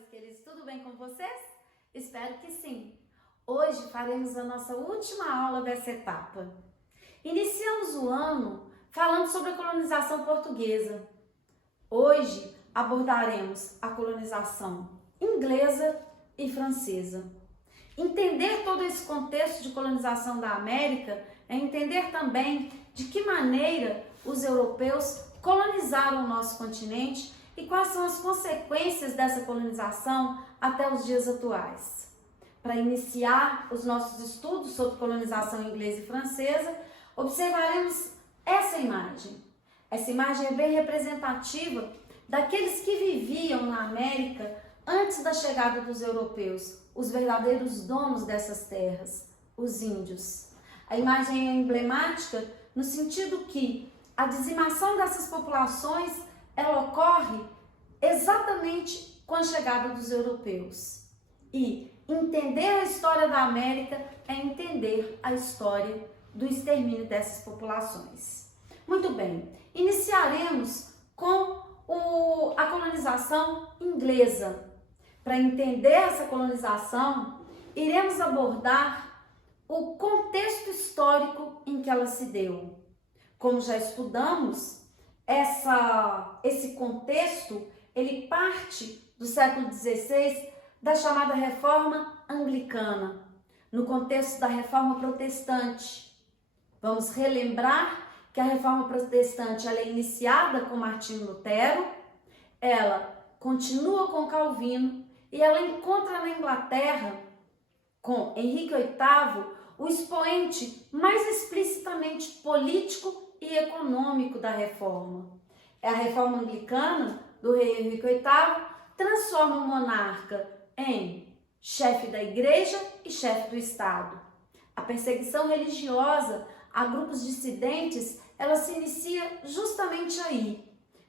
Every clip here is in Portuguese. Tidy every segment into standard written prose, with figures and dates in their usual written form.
meus queridos, tudo bem com vocês? Espero que sim. Hoje faremos a nossa última aula dessa etapa. Iniciamos o ano falando sobre a colonização portuguesa. Hoje abordaremos a colonização inglesa e francesa. Entender todo esse contexto de colonização da América é entender também de que maneira os europeus colonizaram o nosso continente e quais são as consequências dessa colonização até os dias atuais. Para iniciar os nossos estudos sobre colonização inglesa e francesa, observaremos essa imagem. Essa imagem é bem representativa daqueles que viviam na América antes da chegada dos europeus, os verdadeiros donos dessas terras, os índios. A imagem é emblemática no sentido que a dizimação dessas populações ela ocorre exatamente com a chegada dos europeus. E entender a história da América é entender a história do extermínio dessas populações. Muito bem, iniciaremos com a colonização inglesa. Para entender essa colonização, iremos abordar o contexto histórico em que ela se deu. Como já estudamos, esse contexto ele parte do século XVI, da chamada Reforma Anglicana, no contexto da Reforma Protestante. Vamos relembrar que a Reforma Protestante ela é iniciada com Martinho Lutero, ela continua com Calvino e ela encontra na Inglaterra, com Henrique VIII, o expoente mais explicitamente político e econômico da reforma. A Reforma Anglicana do rei Henrique VIII transforma o monarca em chefe da igreja e chefe do Estado. A perseguição religiosa a grupos dissidentes, ela se inicia justamente aí,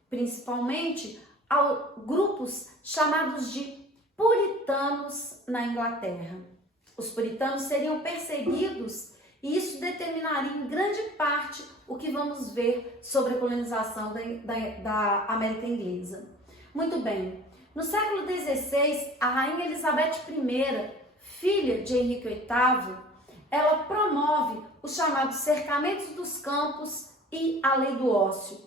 principalmente a grupos chamados de puritanos na Inglaterra. Os puritanos seriam perseguidos e isso determinaria em grande parte o que vamos ver sobre a colonização da América Inglesa. Muito bem, no século XVI, a rainha Elizabeth I, filha de Henrique VIII, ela promove os chamados cercamentos dos campos e a lei do ócio.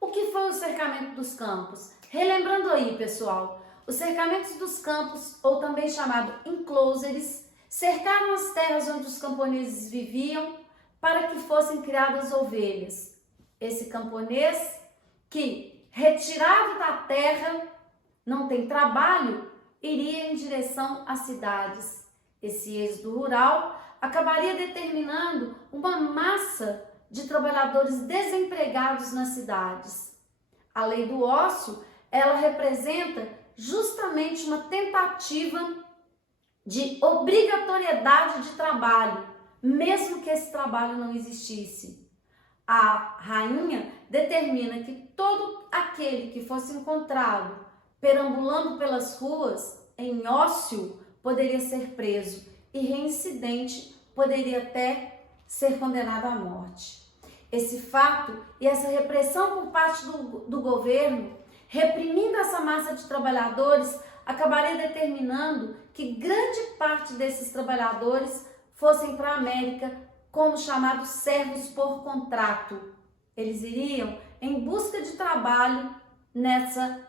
O que foi o cercamento dos campos? Relembrando aí, pessoal, os cercamentos dos campos, ou também chamado enclosures, cercaram as terras onde os camponeses viviam para que fossem criadas ovelhas. Esse camponês que, retirado da terra, não tem trabalho, iria em direção às cidades. Esse êxodo rural acabaria determinando uma massa de trabalhadores desempregados nas cidades. A lei do ócio, ela representa justamente uma tentativa de obrigatoriedade de trabalho, mesmo que esse trabalho não existisse. A rainha determina que todo aquele que fosse encontrado perambulando pelas ruas em ócio poderia ser preso e reincidente poderia até ser condenado à morte. Esse fato e essa repressão por parte do governo, reprimindo essa massa de trabalhadores, acabaria determinando que grande parte desses trabalhadores fossem para a América como chamados servos por contrato. Eles iriam em busca de trabalho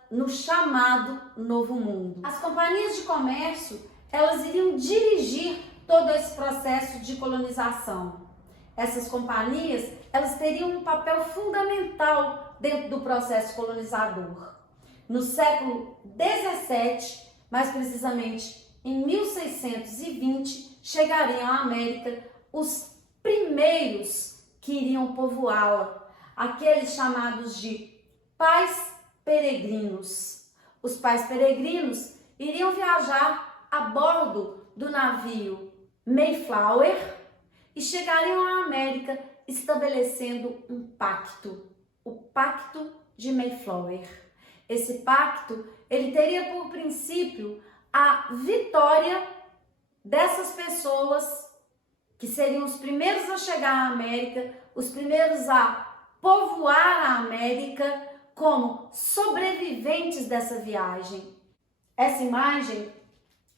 no chamado Novo Mundo. As companhias de comércio, elas iriam dirigir todo esse processo de colonização. Essas companhias, elas teriam um papel fundamental dentro do processo colonizador. No século XVII, mais precisamente em 1620, chegariam à América os primeiros que iriam povoá-la, aqueles chamados de pais peregrinos. Os pais peregrinos iriam viajar a bordo do navio Mayflower e chegariam à América estabelecendo um pacto, o Pacto de Mayflower. Esse pacto, ele teria por princípio a vitória dessas pessoas que seriam os primeiros a chegar à América, os primeiros a povoar a América como sobreviventes dessa viagem. Essa imagem,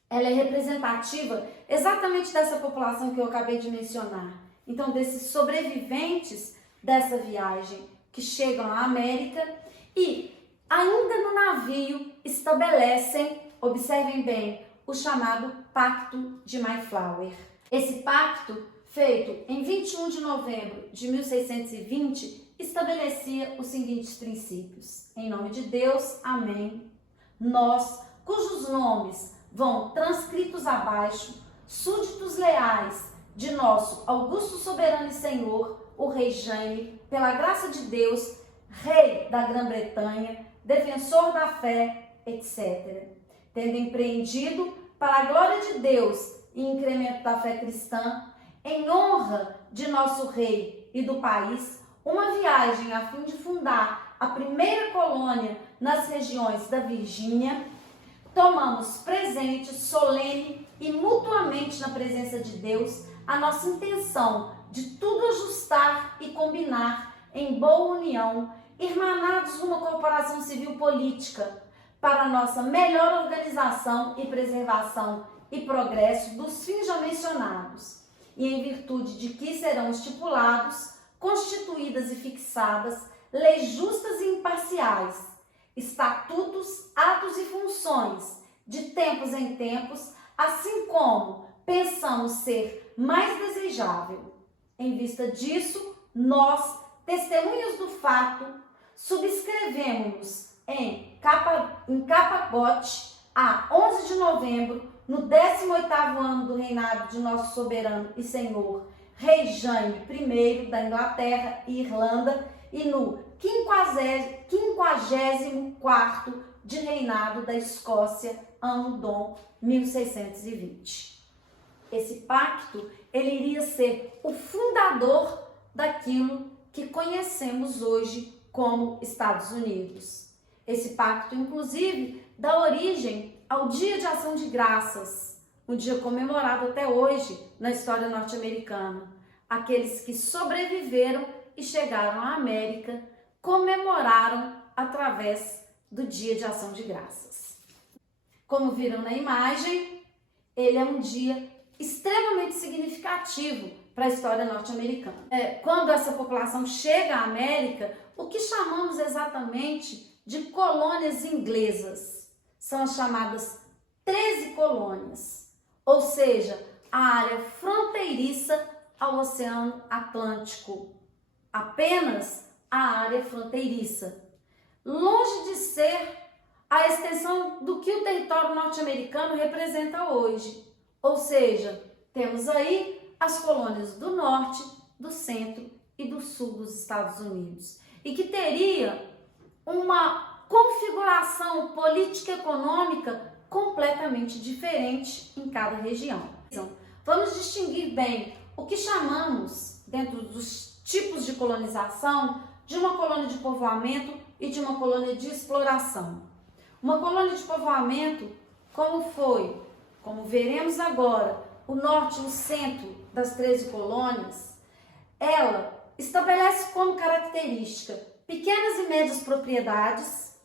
ela é representativa exatamente dessa população que eu acabei de mencionar. Então, desses sobreviventes dessa viagem que chegam à América e ainda no navio estabelecem, observem bem, o chamado Pacto de Mayflower. Esse pacto, feito em 21 de novembro de 1620, estabelecia os seguintes princípios. Em nome de Deus, amém. Nós, cujos nomes vão transcritos abaixo, súditos leais de nosso augusto soberano e senhor, o rei Jaime, pela graça de Deus, rei da Grã-Bretanha, defensor da fé, etc. Tendo empreendido para a glória de Deus e incremento da fé cristã, em honra de nosso rei e do país, uma viagem a fim de fundar a primeira colônia nas regiões da Virgínia, tomamos presente, solene e mutuamente na presença de Deus a nossa intenção de tudo ajustar e combinar em boa união, irmanados numa corporação civil política, para a nossa melhor organização e preservação e progresso dos fins já mencionados, e em virtude de que serão estipulados, constituídas e fixadas leis justas e imparciais, estatutos, atos e funções, de tempos em tempos, assim como pensamos ser mais desejável. Em vista disso, nós, testemunhas do fato, subscrevemos em Capagote, a 11 de novembro, no 18º ano do reinado de nosso soberano e senhor, rei Jaime I da Inglaterra e Irlanda, e no 54º de reinado da Escócia, ano dom 1620. Esse pacto, ele iria ser o fundador daquilo que conhecemos hoje como Estados Unidos. Esse pacto, inclusive, dá origem ao Dia de Ação de Graças, um dia comemorado até hoje na história norte-americana. Aqueles que sobreviveram e chegaram à América comemoraram através do Dia de Ação de Graças. Como viram na imagem, ele é um dia extremamente significativo para a história norte-americana. Quando essa população chega à América, o que chamamos exatamente de colônias inglesas são as chamadas 13 colônias, ou seja, a área fronteiriça ao Oceano Atlântico, apenas a área fronteiriça, longe de ser a extensão do que o território norte-americano representa hoje. Ou seja, temos aí as colônias do norte, do centro e do sul dos Estados Unidos, e que teria uma configuração política e econômica completamente diferente em cada região. Então, vamos distinguir bem o que chamamos, dentro dos tipos de colonização, de uma colônia de povoamento e de uma colônia de exploração. Uma colônia de povoamento, como veremos agora, o norte e o centro das 13 colônias, ela estabelece como característica pequenas e médias propriedades,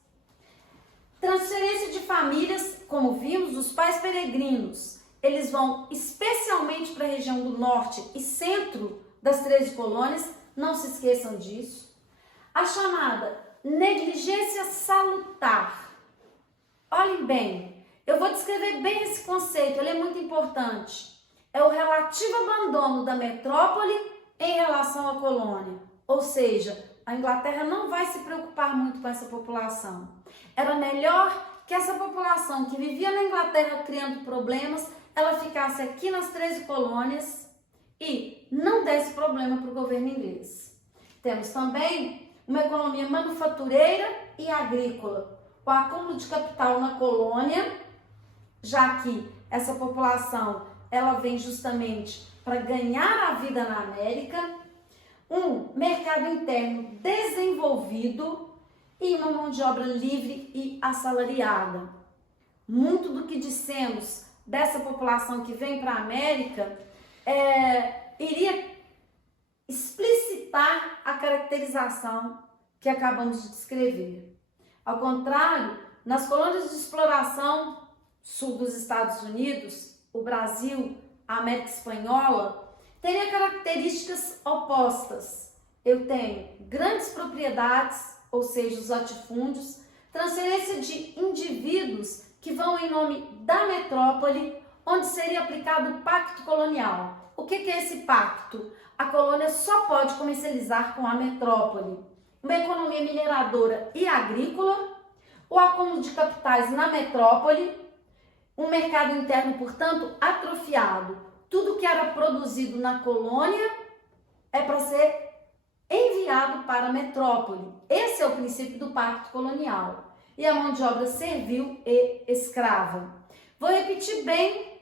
transferência de famílias, como vimos, os pais peregrinos. Eles vão especialmente para a região do norte e centro das 13 colônias, não se esqueçam disso. A chamada negligência salutar. Olhem bem, eu vou descrever bem esse conceito, ele é muito importante. É o relativo abandono da metrópole em relação à colônia. Ou seja, a Inglaterra não vai se preocupar muito com essa população. Era melhor que essa população que vivia na Inglaterra criando problemas, ela ficasse aqui nas 13 colônias e não desse problema para o governo inglês. Temos também uma economia manufatureira e agrícola. O acúmulo de capital na colônia, já que essa população ela vem justamente para ganhar a vida na América, um mercado interno desenvolvido e uma mão de obra livre e assalariada. Muito do que dissemos dessa população que vem para a América iria explicitar a caracterização que acabamos de descrever. Ao contrário, nas colônias de exploração, sul dos Estados Unidos, o Brasil, a América Espanhola, teria características opostas. Eu tenho grandes propriedades, ou seja, os latifúndios, transferência de indivíduos que vão em nome da metrópole, onde seria aplicado o pacto colonial. O que é esse pacto? A colônia só pode comercializar com a metrópole. Uma economia mineradora e agrícola, o acúmulo de capitais na metrópole, um mercado interno, portanto, atrofiado. Tudo que era produzido na colônia é para ser enviado para a metrópole. Esse é o princípio do pacto colonial. E a mão de obra servil e escrava. Vou repetir bem,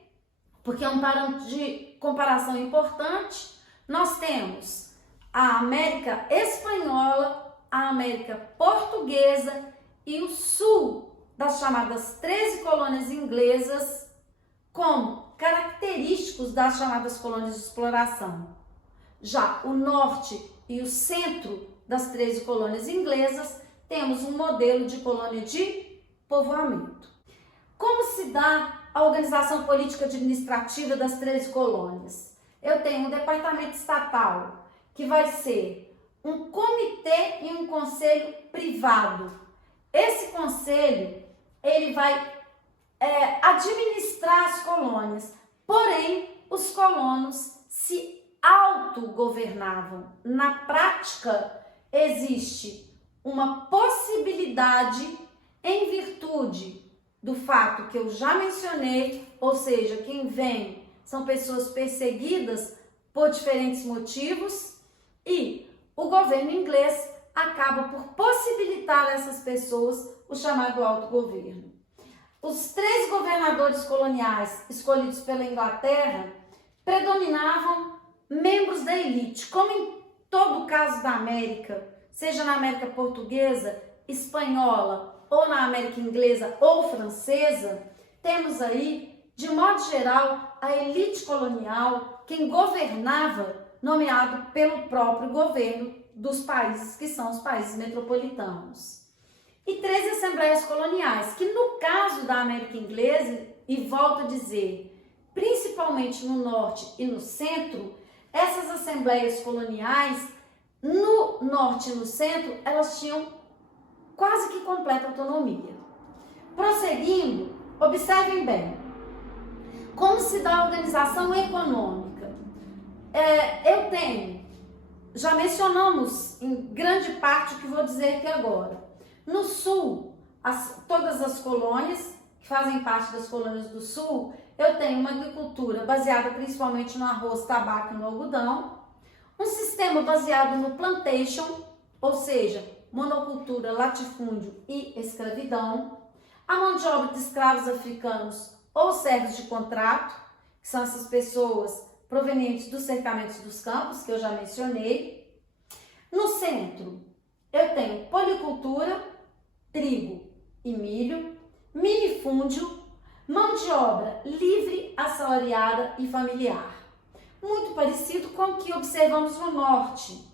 porque é um parâmetro de comparação importante. Nós temos a América Espanhola, a América Portuguesa e o sul das chamadas 13 colônias inglesas como característicos das chamadas colônias de exploração. Já o norte e o centro das 13 colônias inglesas temos um modelo de colônia de povoamento. Como se dá a organização política administrativa das 13 colônias? Eu tenho um departamento estatal, que vai ser um comitê e um conselho privado. Esse conselho, ele vai administrar as colônias, porém, os colonos se autogovernavam. Na prática, existe uma possibilidade em virtude do fato que eu já mencionei, ou seja, quem vem são pessoas perseguidas por diferentes motivos e o governo inglês acaba por possibilitar a essas pessoas o chamado autogoverno. Os 3 governadores coloniais escolhidos pela Inglaterra predominavam membros da elite, como em todo o caso da América, seja na América Portuguesa, Espanhola ou na América Inglesa ou Francesa, temos aí, de modo geral, a elite colonial, quem governava, nomeado pelo próprio governo dos países que são os países metropolitanos. E 13 assembleias coloniais, que no caso da América Inglesa, e volto a dizer, principalmente no norte e no centro, essas assembleias coloniais, no norte e no centro, elas tinham quase que completa autonomia. Prosseguindo, observem bem, como se dá a organização econômica. Eu tenho, já mencionamos em grande parte o que vou dizer aqui agora. No sul, todas as colônias, que fazem parte das colônias do sul, eu tenho uma agricultura baseada principalmente no arroz, tabaco e no algodão, um sistema baseado no plantation, ou seja, monocultura, latifúndio e escravidão, a mão de obra de escravos africanos ou servos de contrato, que são essas pessoas provenientes dos cercamentos dos campos, que eu já mencionei. No centro, eu tenho policultura, trigo e milho, minifúndio, mão de obra livre, assalariada e familiar. Muito parecido com o que observamos no norte.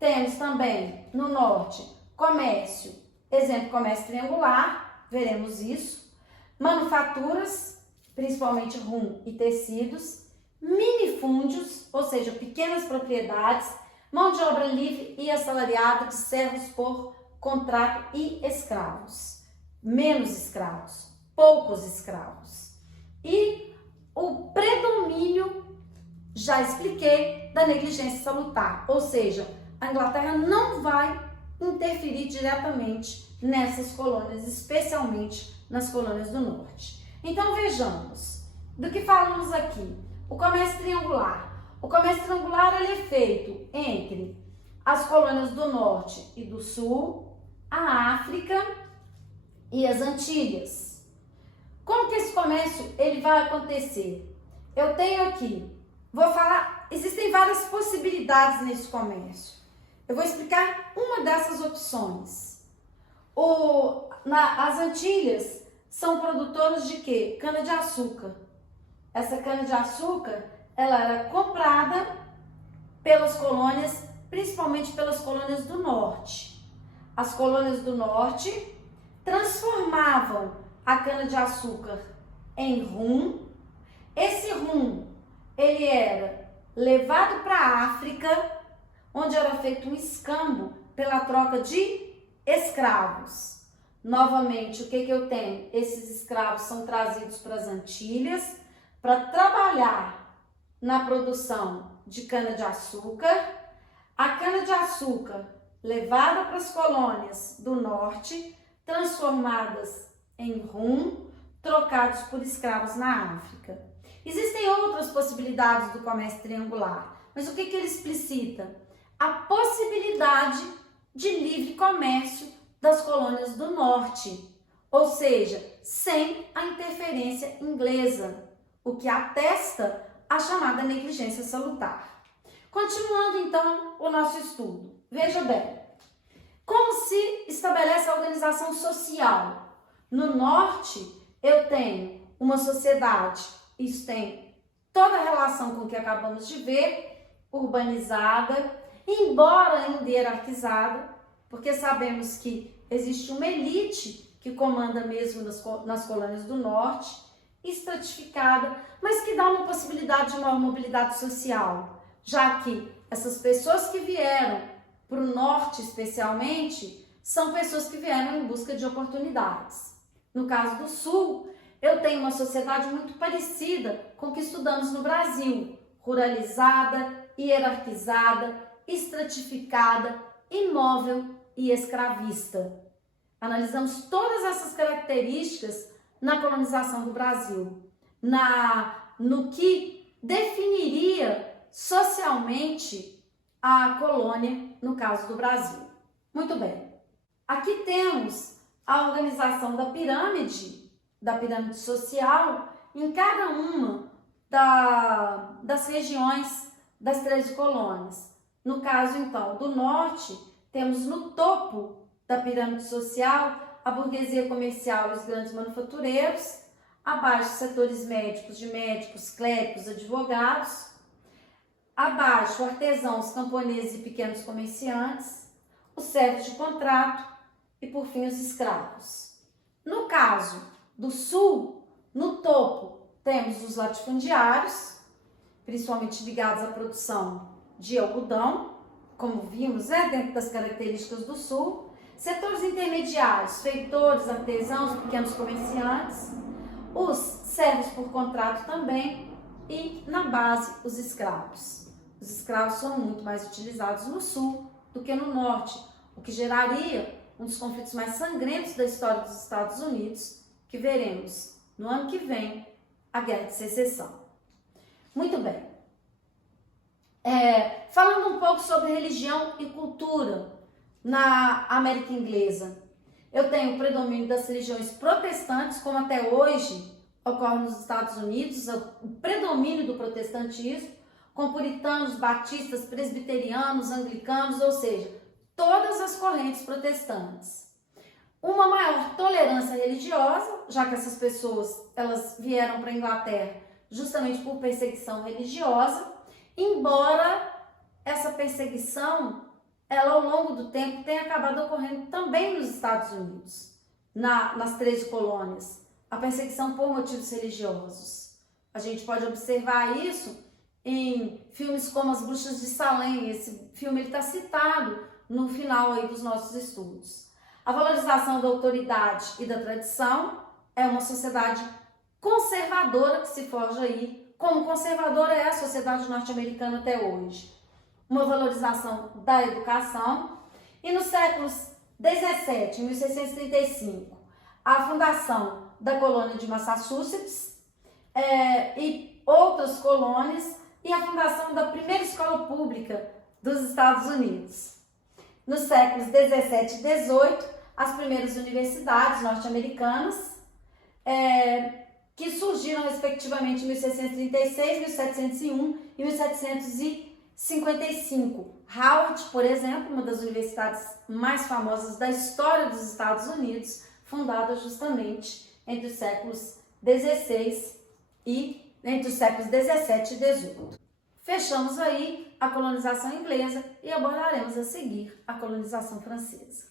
Temos também no norte comércio, exemplo, comércio triangular, veremos isso, manufaturas, principalmente rum e tecidos, minifúndios, ou seja, pequenas propriedades, mão de obra livre e assalariada de servos por contrato e escravos, menos escravos, poucos escravos. E o predomínio, já expliquei, da negligência salutar, ou seja, a Inglaterra não vai interferir diretamente nessas colônias, especialmente nas colônias do norte. Então vejamos, do que falamos aqui, o comércio triangular. O comércio triangular ele é feito entre as colônias do norte e do sul, a África e as Antilhas. Como que esse comércio ele vai acontecer? Eu tenho aqui, vou falar, existem várias possibilidades nesse comércio. Eu vou explicar uma dessas opções. As Antilhas são produtoras de quê? Cana-de-açúcar. Essa cana-de-açúcar, ela era comprada pelas colônias, principalmente pelas colônias do norte. As colônias do norte transformavam a cana-de-açúcar em rum. Esse rum, ele era levado para a África, onde era feito um escambo pela troca de escravos. Novamente, o que eu tenho? Esses escravos são trazidos para as Antilhas para trabalhar na produção de cana-de-açúcar. A cana-de-açúcar levada para as colônias do norte, transformadas em rum, trocados por escravos na África. Existem outras possibilidades do comércio triangular, mas o que ele explicita? A possibilidade de livre comércio das colônias do norte, ou seja, sem a interferência inglesa, o que atesta a chamada negligência salutar. Continuando então o nosso estudo, veja bem, como se estabelece a organização social? No norte, eu tenho uma sociedade, isso tem toda a relação com o que acabamos de ver, urbanizada, embora ainda hierarquizada, porque sabemos que existe uma elite que comanda mesmo nas colônias do norte, estratificada, mas que dá uma possibilidade de maior mobilidade social, já que essas pessoas que vieram para o norte especialmente, são pessoas que vieram em busca de oportunidades. No caso do sul, eu tenho uma sociedade muito parecida com o que estudamos no Brasil, ruralizada, hierarquizada, estratificada, imóvel e escravista. Analisamos todas essas características na colonização do Brasil, no que definiria socialmente a colônia, no caso do Brasil. Muito bem. Aqui temos a organização da pirâmide social em cada uma das regiões das 13 colônias. No caso, então, do norte, temos no topo da pirâmide social a burguesia comercial e os grandes manufatureiros, abaixo setores médicos, de médicos, clérigos, advogados, abaixo artesãos, camponeses e pequenos comerciantes, os servos de contrato e, por fim, os escravos. No caso do sul, no topo, temos os latifundiários, principalmente ligados à produção de algodão, como vimos, dentro das características do sul, setores intermediários, feitores, artesãos, pequenos comerciantes, os servos por contrato também e, na base, os escravos. Os escravos são muito mais utilizados no sul do que no norte, o que geraria um dos conflitos mais sangrentos da história dos Estados Unidos, que veremos no ano que vem, a Guerra de Secessão. Muito bem. Falando um pouco sobre religião e cultura na América Inglesa, eu tenho o predomínio das religiões protestantes, como até hoje ocorre nos Estados Unidos, o predomínio do protestantismo, com puritanos, batistas, presbiterianos, anglicanos, ou seja, todas as correntes protestantes. Uma maior tolerância religiosa, já que essas pessoas elas vieram para a Inglaterra justamente por perseguição religiosa, embora essa perseguição, ela ao longo do tempo tenha acabado ocorrendo também nos Estados Unidos, nas 13 colônias, a perseguição por motivos religiosos. A gente pode observar isso em filmes como As Bruxas de Salem. Esse filme está citado no final aí dos nossos estudos. A valorização da autoridade e da tradição é uma sociedade conservadora que se forja aí, como conservadora é a sociedade norte-americana até hoje. Uma valorização da educação e nos séculos 17, 1635, a fundação da colônia de Massachusetts e outras colônias e a fundação da primeira escola pública dos Estados Unidos. Nos séculos 17 e 18, as primeiras universidades norte-americanas, que surgiram respectivamente em 1636, 1701 e 1755. Howard, por exemplo, uma das universidades mais famosas da história dos Estados Unidos, fundada justamente entre os séculos 16 e entre os séculos 17 e 18. Fechamos aí a colonização inglesa e abordaremos a seguir a colonização francesa.